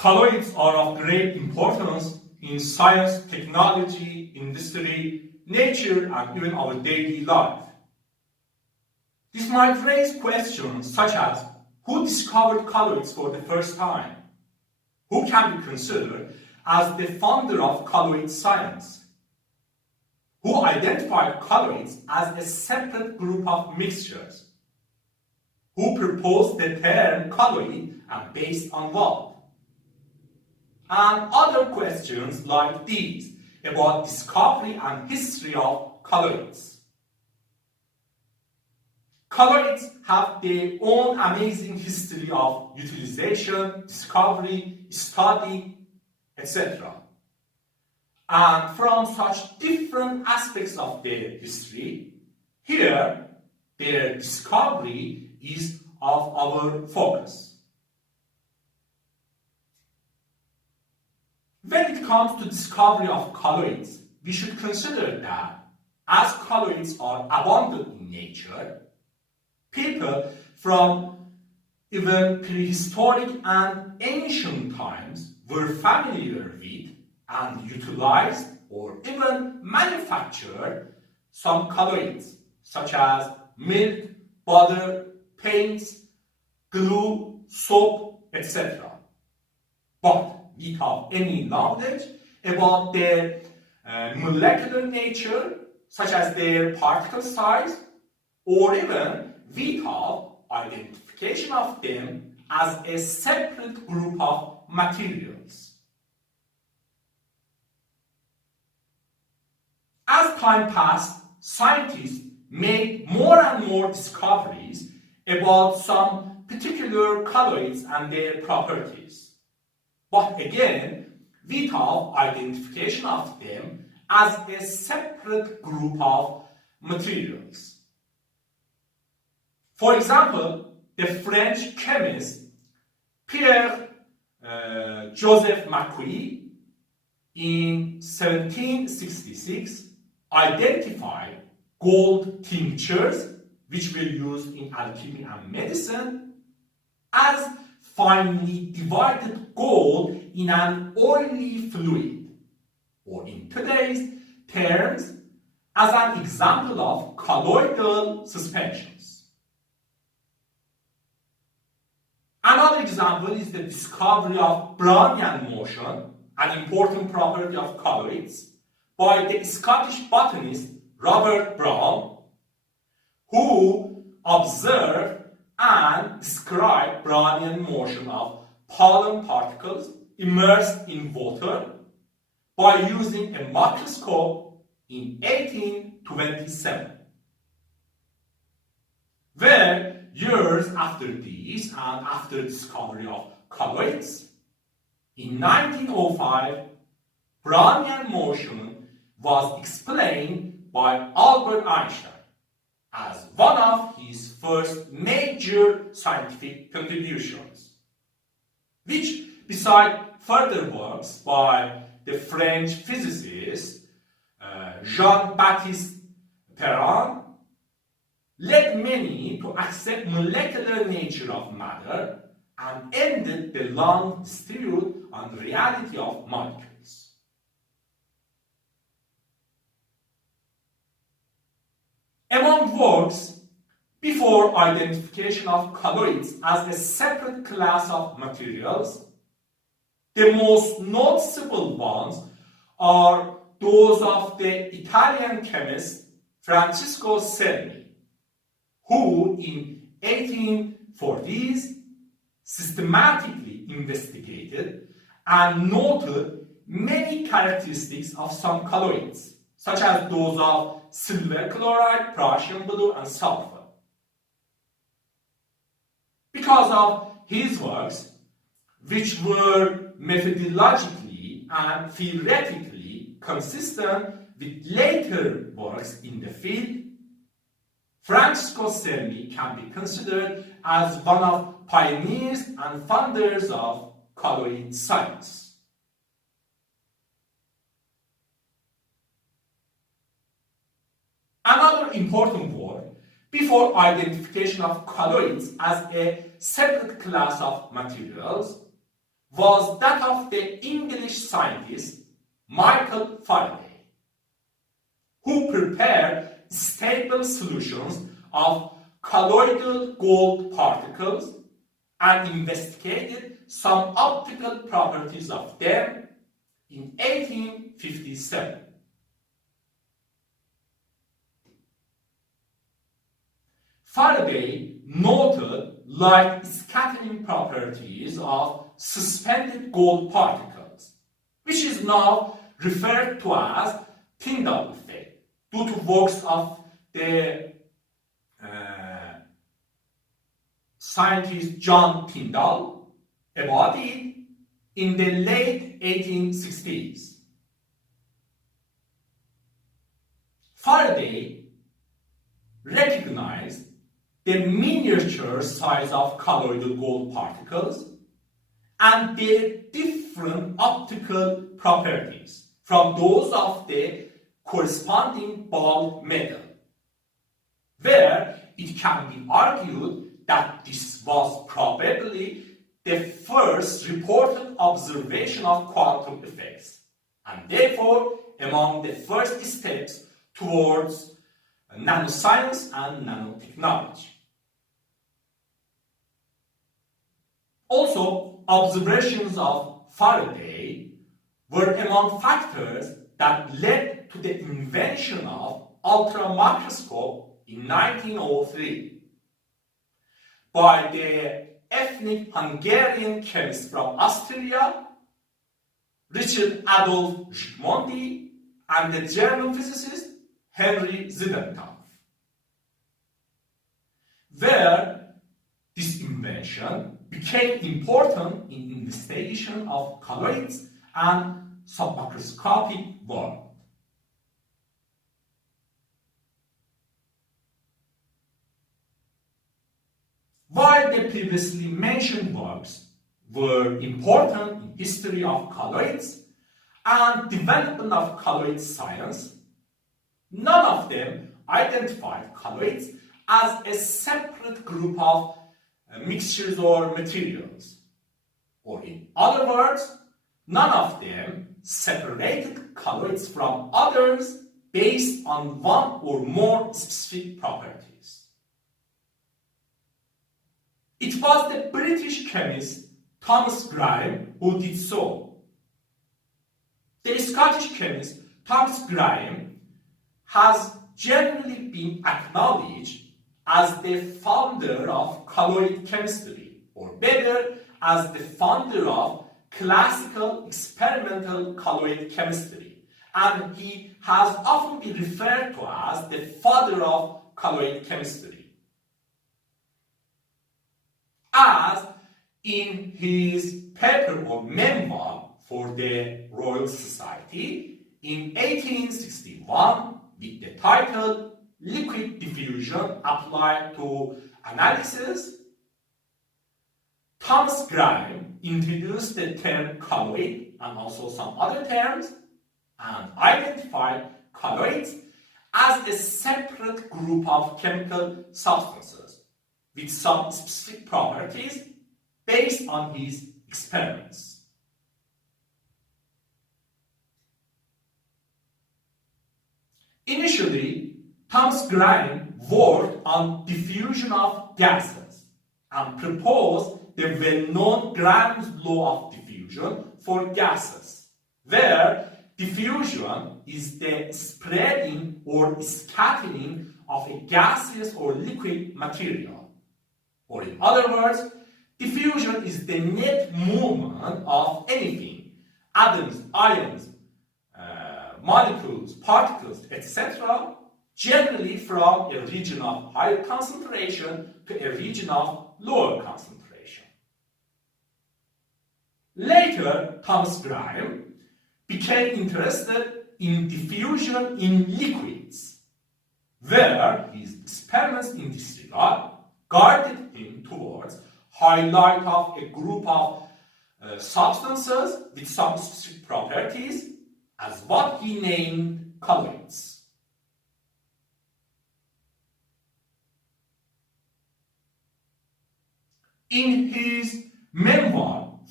Colloids are of great importance in science, technology, industry, nature, and even our daily life. This might raise questions such as who discovered colloids for the first time? Who can be considered as the founder of colloid science? Who identified colloids as a separate group of mixtures? Who proposed the term colloid and based on what? And other questions like these about discovery and history of colloids. Colloids have their own amazing history of utilization, discovery, study, etc. And from such different aspects of their history, here their discovery is of our focus. When it comes to discovery of colloids, we should consider that as colloids are abundant in nature, people from even prehistoric and ancient times were familiar with and utilized or even manufactured some colloids such as milk, butter, paints, glue, soap, etc. But without any knowledge about their molecular nature, such as their particle size, or even without identification of them as a separate group of materials. As time passed, scientists made more and more discoveries about some particular colloids and their properties. But again, without identification of them as a separate group of materials. For example, the French chemist Pierre Joseph Marquis in 1766 identified gold tinctures, which were used in alchemy and medicine, as finely divided gold in an oily fluid, or in today's terms, as an example of colloidal suspensions. Another example is the discovery of Brownian motion, an important property of colloids, by the Scottish botanist Robert Brown, who observed and described Brownian motion of pollen particles immersed in water by using a microscope in 1827. Where years after this and after the discovery of colloids, in 1905, Brownian motion was explained by Albert Einstein as one of his first major scientific contributions, which, beside further works by the French physicist Jean-Baptiste Perrin, led many to accept molecular nature of matter and ended the long dispute on the reality of molecules. Among works before identification of colloids as a separate class of materials, the most noticeable ones are those of the Italian chemist Francesco Cermi, who in 1840s systematically investigated and noted many characteristics of some colloids, such as those of silver chloride, Prussian blue, and sulfur. Because of his works, which were methodologically and theoretically consistent with later works in the field, Francesco Cermi can be considered as one of pioneers and founders of colloid science. Another important word before identification of colloids as a separate class of materials was that of the English scientist Michael Faraday, who prepared stable solutions of colloidal gold particles and investigated some optical properties of them in 1857. Faraday noted light scattering properties of suspended gold particles, which is now referred to as Tyndall effect, due to works of the scientist John Tyndall about it in the late 1860s. Faraday recognized the miniature size of colloidal gold particles and their different optical properties from those of the corresponding bulk metal, where it can be argued that this was probably the first reported observation of quantum effects, and therefore among the first steps towards nanoscience and nanotechnology. Also, observations of Faraday were among factors that led to the invention of ultramicroscope in 1903 by the ethnic Hungarian chemist from Austria, Richard Adolf Zsigmondy, and the German physicist Henry Ziegenthal, where this invention became important in investigation of colloids and submicroscopic work. While the previously mentioned works were important in history of colloids and development of colloid science, none of them identified colloids as a separate group of mixtures or materials. Or in other words, none of them separated colloids from others based on one or more specific properties. It was the British chemist Thomas Graham who did so. The Scottish chemist Thomas Graham has generally been acknowledged as the founder of colloid chemistry, or better, as the founder of classical experimental colloid chemistry, and he has often been referred to as the father of colloid chemistry. As in his paper or memoir for the Royal Society in 1861 with the title Liquid Diffusion Applied to Analysis, Thomas Graham introduced the term colloid and also some other terms and identified colloids as a separate group of chemical substances with some specific properties based on his experiments. Initially, Thomas Graham worked on diffusion of gases and proposed the well-known Graham's law of diffusion for gases, where diffusion is the spreading or scattering of a gaseous or liquid material. Or in other words, diffusion is the net movement of anything, atoms, ions, molecules, particles, etc., generally from a region of higher concentration to a region of lower concentration. Later, Thomas Graham became interested in diffusion in liquids, where his experiments in this regard guided him towards highlight of a group of substances with some specific properties as what he named colloids. In his memoir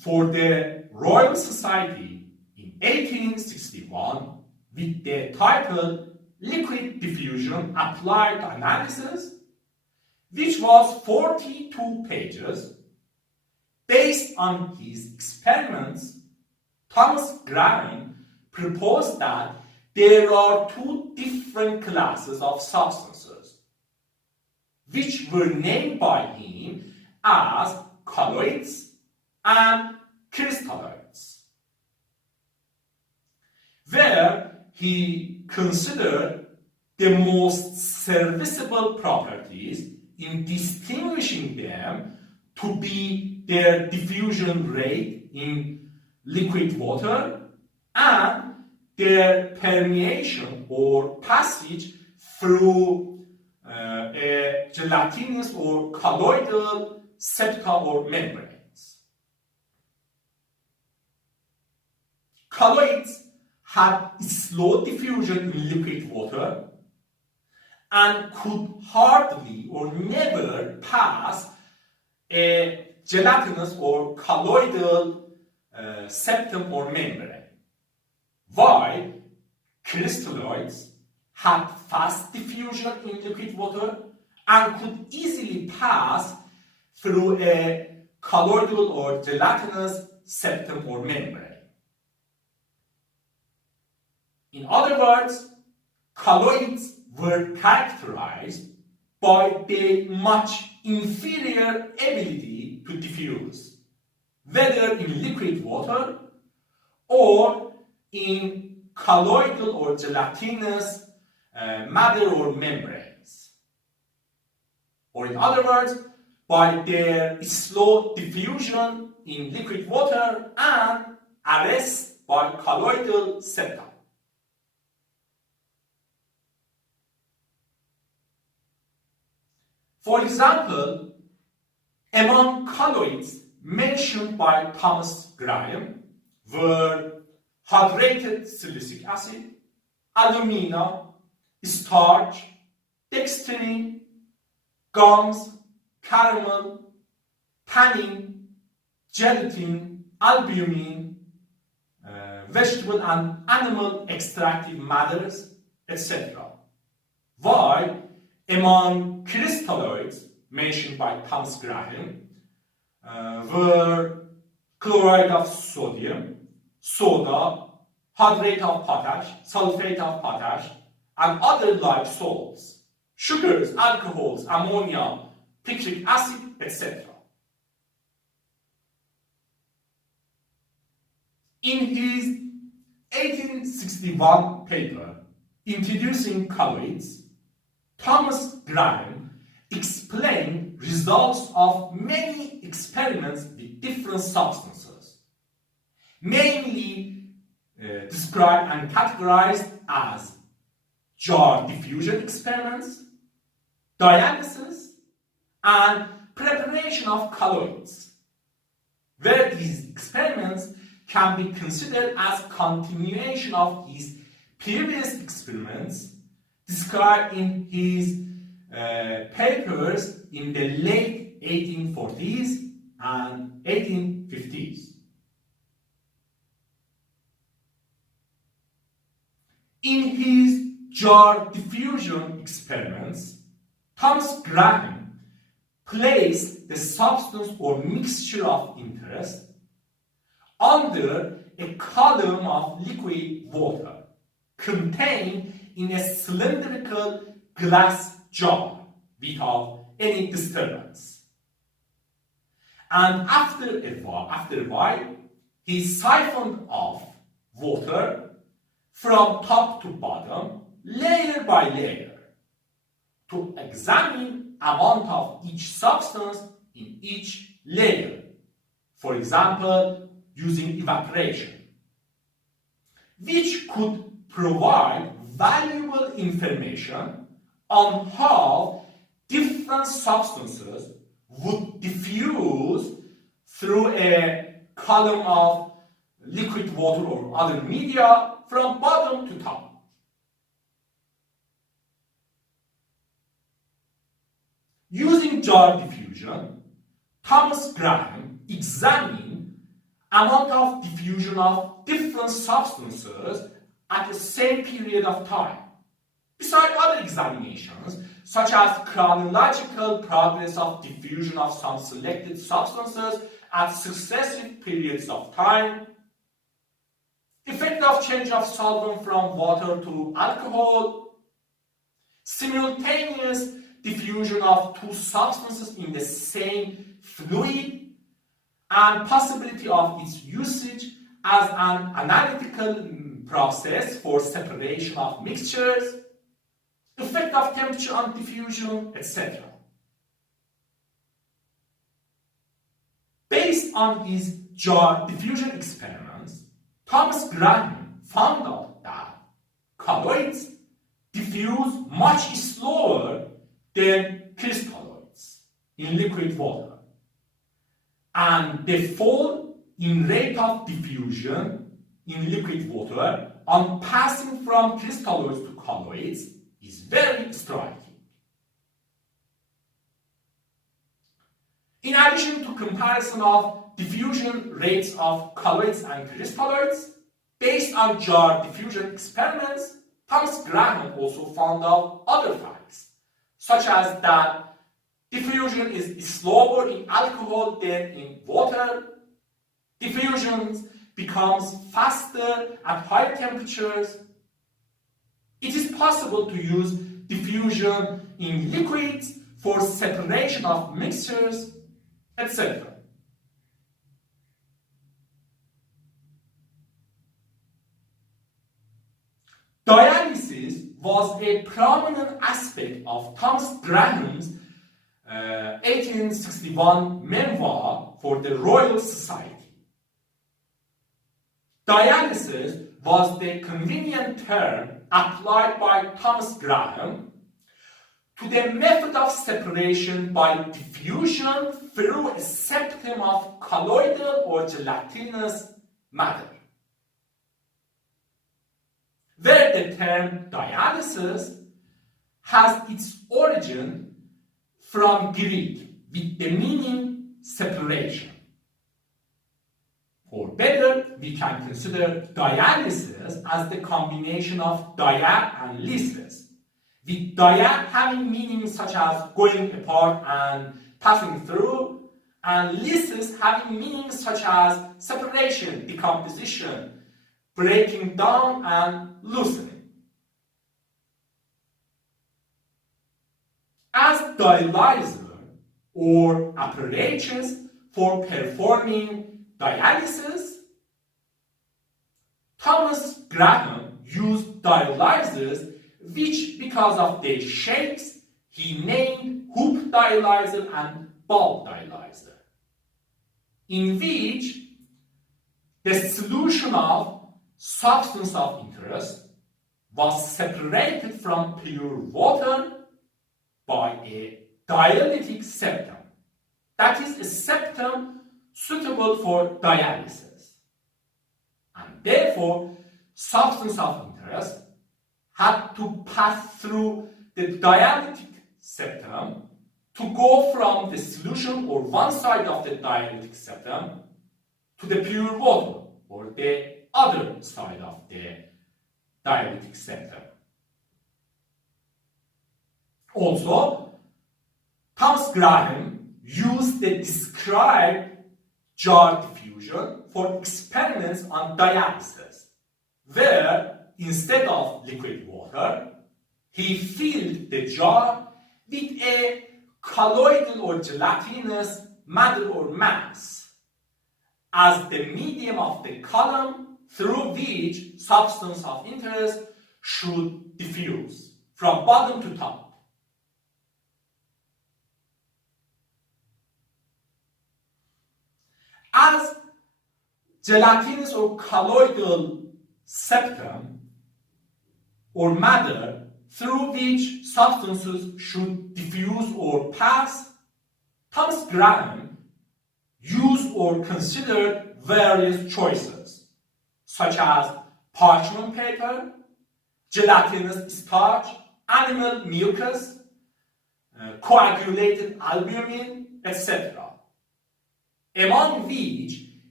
for the Royal Society in 1861 with the title Liquid Diffusion Applied to Analysis, which was 42 pages. Based on his experiments, Thomas Graham proposed that there are two different classes of substances, which were named by him as colloids and crystalloids, where he considered the most serviceable properties in distinguishing them to be their diffusion rate in liquid water and their permeation or passage through a gelatinous or colloidal septa or membranes. Colloids had slow diffusion in liquid water and could hardly or never pass a gelatinous or colloidal septum or membrane, while crystalloids had fast diffusion in liquid water and could easily pass through a colloidal or gelatinous septum or membrane. In other words, colloids were characterized by their much inferior ability to diffuse, whether in liquid water or in colloidal or gelatinous matter or membranes. Or in other words, by their slow diffusion in liquid water and arrest by colloidal septa. For example, among colloids mentioned by Thomas Graham were hydrated silicic acid, alumina, starch, dextrin, gums, caramel, tannin, gelatin, albumin, vegetable and animal extractive matters, etc. While among crystalloids mentioned by Thomas Graham were chloride of sodium, soda, hydrate of potash, sulfate of potash, and other like salts, sugars, alcohols, ammonia, picric acid, etc. In his 1861 paper introducing colloids, Thomas Graham explained results of many experiments with different substances, mainly described and categorized as jar diffusion experiments, dialysis, and preparation of colloids, where these experiments can be considered as continuation of his previous experiments described in his papers in the late 1840s and 1850s. In his jar diffusion experiments, Thomas Graham placed the substance or mixture of interest under a column of liquid water contained in a cylindrical glass jar without any disturbance. And after a while, he siphoned off water from top to bottom, layer by layer, to examine amount of each substance in each layer. For example, using evaporation, which could provide valuable information on how different substances would diffuse through a column of liquid water or other media from bottom to top. Using jar diffusion, Thomas Graham examined amount of diffusion of different substances at the same period of time. Besides other examinations, such as chronological progress of diffusion of some selected substances at successive periods of time, effect of change of solvent from water to alcohol, simultaneous diffusion of two substances in the same fluid, and possibility of its usage as an analytical process for separation of mixtures, effect of temperature on diffusion, etc. Based on his jar diffusion experiments, Thomas Graham found out that colloids diffuse much slower than crystalloids in liquid water, and they fall in rate of diffusion in liquid water on passing from crystalloids to colloids is very striking. In addition to comparison of diffusion rates of colloids and crystalloids, based on jar diffusion experiments, Thomas Graham also found out other facts, such as that diffusion is slower in alcohol than in water, diffusion becomes faster at higher temperatures, it is possible to use diffusion in liquids for separation of mixtures, etc. Dialysis was a prominent aspect of Thomas Graham's 1861 memoir for the Royal Society. Dialysis was the convenient term applied by Thomas Graham to the method of separation by diffusion through a septum of colloidal or gelatinous matter, where the term dialysis has its origin from Greek with the meaning separation. Or better, we can consider dialysis as the combination of dia and lysis, with dia having meanings such as going apart and passing through, and lysis having meanings such as separation, decomposition, breaking down, and loosening. As dialyzer or apparatus for performing dialysis, Thomas Graham used dialyzers which, because of their shapes, he named hoop dialyzer and bulb dialyzer, in which the solution of substance of interest was separated from pure water by a dialytic septum, that is, a septum suitable for dialysis, and therefore substance of interest had to pass through the dialytic septum to go from the solution or one side of the dialytic septum to the pure water or the other side of the dialytic septum. Also, Thomas Graham used the described jar diffusion for experiments on dialysis, where instead of liquid water, he filled the jar with a colloidal or gelatinous matter or mass as the medium of the column through which substance of interest should diffuse from bottom to top. As gelatinous or colloidal septum or matter through which substances should diffuse or pass, Thomas Graham used or considered various choices, such as parchment paper, gelatinous starch, animal mucus, coagulated albumin, etc., among which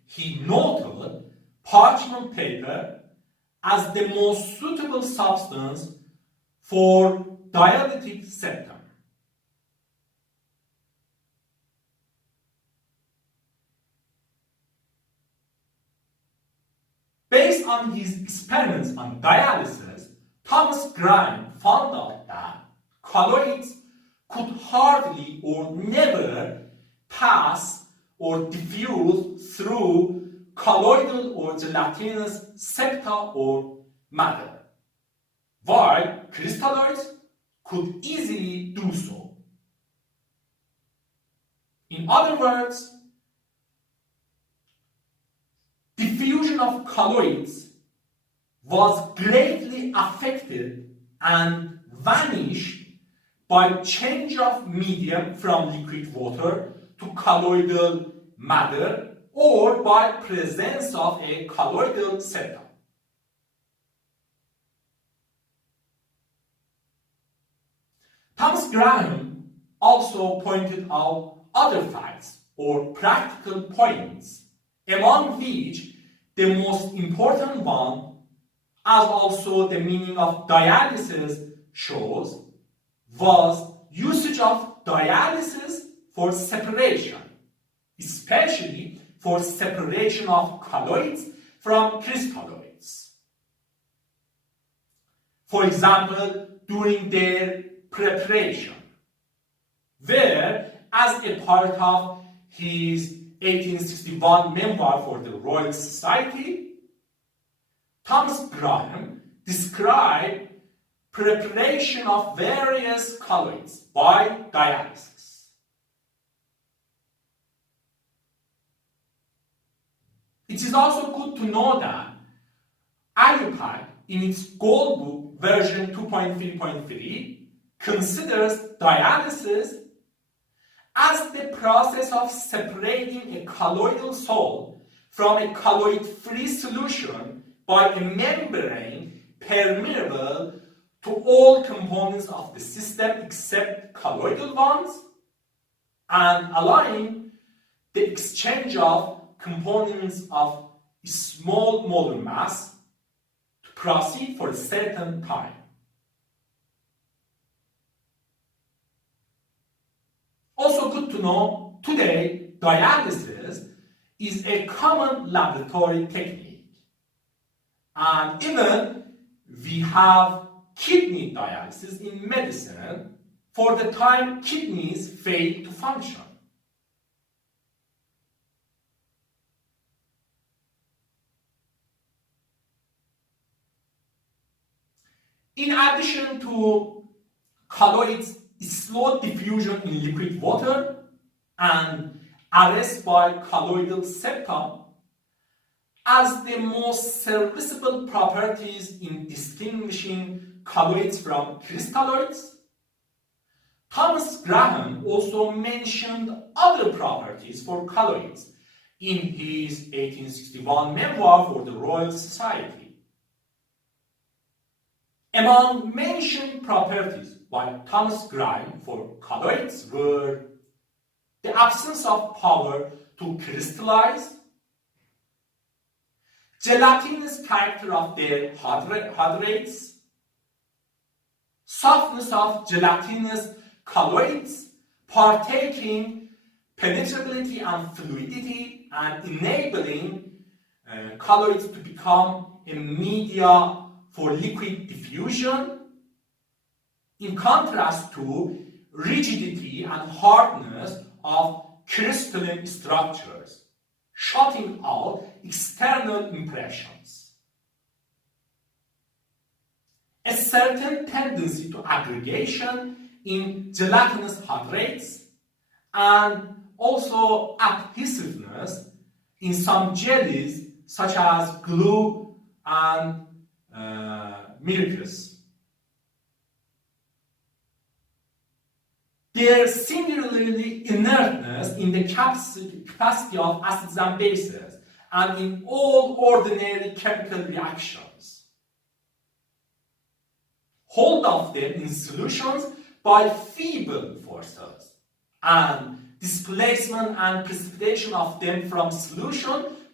he noted parchment paper as the most suitable substance for dialytic septum. Based on his experiments on dialysis, Thomas Graham found out that colloids could hardly or never pass or diffuse through colloidal or gelatinous septa or matter, while crystalloids could easily do so. In other words, diffusion of colloids was greatly affected and vanished by change of medium from liquid water to colloidal matter or by presence of a colloidal septum. Thomas Graham also pointed out other facts or practical points, among which the most important one, as also the meaning of dialysis shows, was usage of dialysis for separation, especially for separation of colloids from crystalloids. For example, during their preparation, where, as a part of his 1861 memoir for the Royal Society, Thomas Graham described preparation of various colloids by dialysis. It is also good to know that IUPAC, in its Gold Book version 2.3.3, considers dialysis as the process of separating a colloidal salt from a colloid-free solution by a membrane permeable to all components of the system except colloidal ones, and allowing the exchange of components of small molar mass to proceed for a certain time. Also good to know, today dialysis is a common laboratory technique, and even we have kidney dialysis in medicine for the time kidneys fail to function. In addition to colloids' slow diffusion in liquid water and arrest by colloidal septum as the most serviceable properties in distinguishing colloids from crystalloids, Thomas Graham also mentioned other properties for colloids in his 1861 memoir for the Royal Society. Among mentioned properties by Thomas Graham for colloids were the absence of power to crystallize, gelatinous character of their hydrates, softness of gelatinous colloids, partaking penetrability and fluidity, and enabling colloids to become a media for liquid diffusion, in contrast to rigidity and hardness of crystalline structures, shutting out external impressions. A certain tendency to aggregation in gelatinous hydrates, and also adhesiveness in some jellies such as glue and mucus. Their singularly inertness in the capacity of acids and bases and in all ordinary chemical reactions. Hold of them in solutions by feeble forces, and displacement and precipitation of them from solution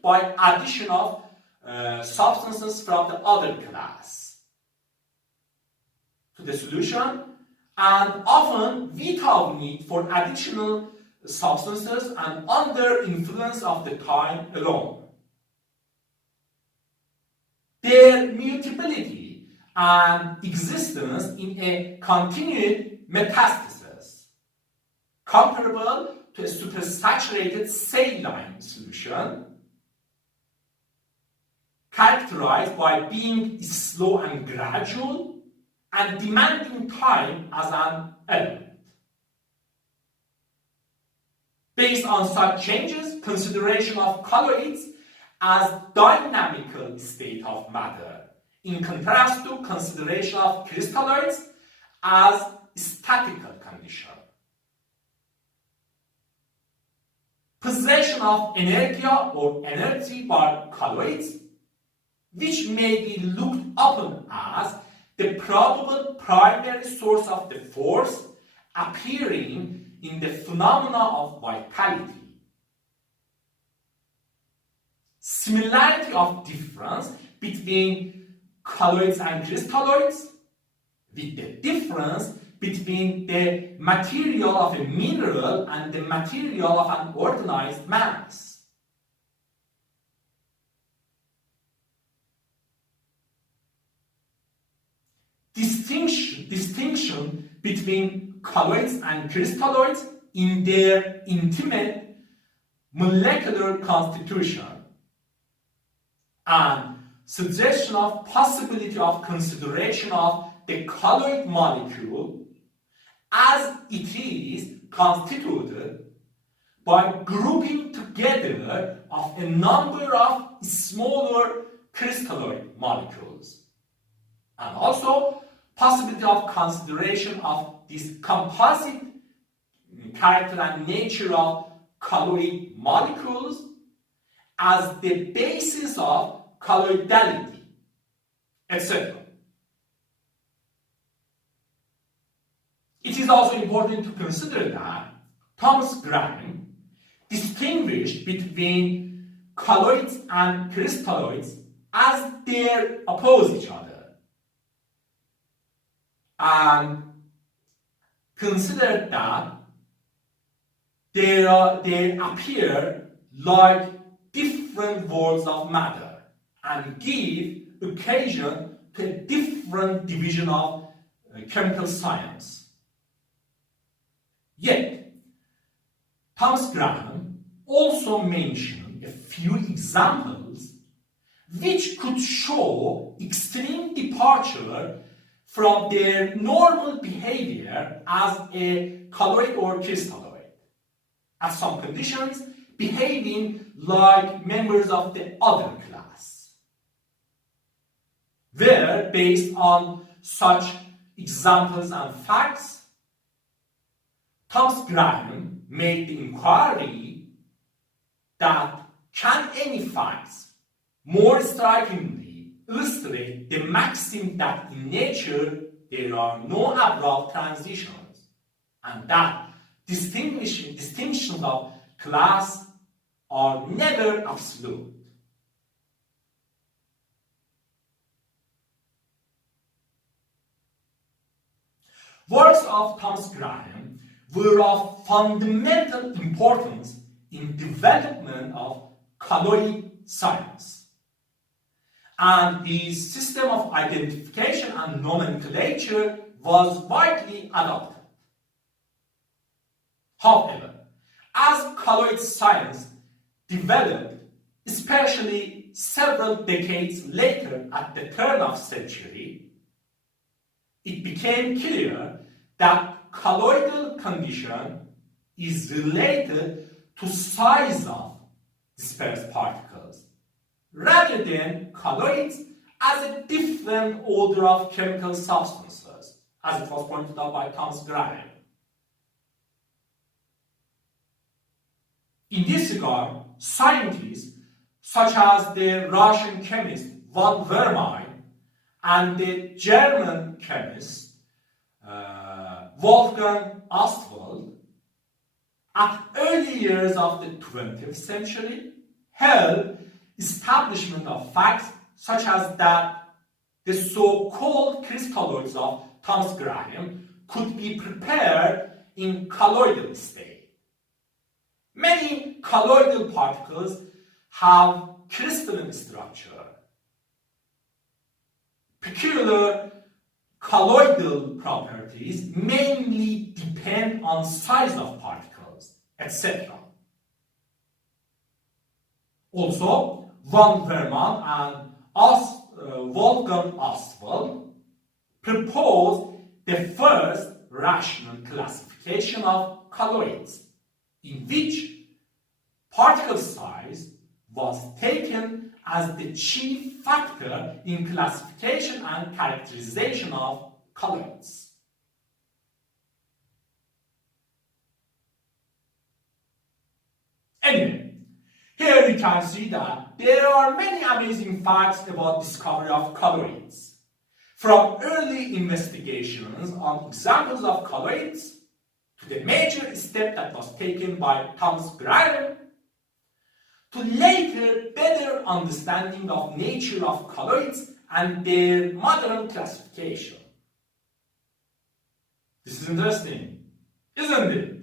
by addition of substances from the other class to the solution, and often without need for additional substances and under influence of the time alone. Their mutability and existence in a continued metastasis, comparable to a supersaturated saline solution, characterized by being slow and gradual and demanding time as an element. Based on such changes, consideration of colloids as dynamical state of matter, in contrast to consideration of crystalloids as statical condition. Possession of energia or energy by colloids, which may be looked upon as the probable primary source of the force appearing in the phenomena of vitality. Similarity of difference between colloids and crystalloids, with the difference between the material of a mineral and the material of an organized mass. Distinction between colloids and crystalloids in their intimate molecular constitution, and suggestion of possibility of consideration of the colloid molecule as it is constituted by grouping together of a number of smaller crystalloid molecules, and also possibility of consideration of this composite character and nature of colloid molecules as the basis of colloidality, etc. It is also important to consider that Thomas Graham distinguished between colloids and crystalloids as they oppose each other, and considered that they appear like different worlds of matter and give occasion to a different division of chemical science. Yet, Thomas Graham also mentioned a few examples which could show extreme departure from their normal behavior as a colloid or crystalloid, at some conditions behaving like members of the other class, where, based on such examples and facts, Thomas Graham made the inquiry that can any facts more strikingly illustrate the maxim that in nature there are no abrupt transitions, and that distinctions of class are never absolute. Works of Thomas Graham were of fundamental importance in development of colloid science, and his system of identification and nomenclature was widely adopted. However, as colloid science developed, especially several decades later at the turn of the century, it became clear that colloidal condition is related to size of dispersed particles, rather than colloids as a different order of chemical substances, as it was pointed out by Thomas Graham. In this regard, scientists such as the Russian chemist von Vermeer and the German chemist Wolfgang Ostwald, at early years of the 20th century, held establishment of facts such as that the so-called crystalloids of Thomas Graham could be prepared in colloidal state. Many colloidal particles have crystalline structure. Peculiar colloidal properties mainly depend on size of particles, etc. Also, von Verman and Wolfgang Ostwald proposed the first rational classification of colloids, in which particle size was taken as the chief factor in classification and characterization of colloids. Anyway, here you can see that there are many amazing facts about discovery of colloids. From early investigations on examples of colloids to the major step that was taken by Thomas Graham, to later better understanding of nature of colloids and their modern classification. This is interesting, isn't it?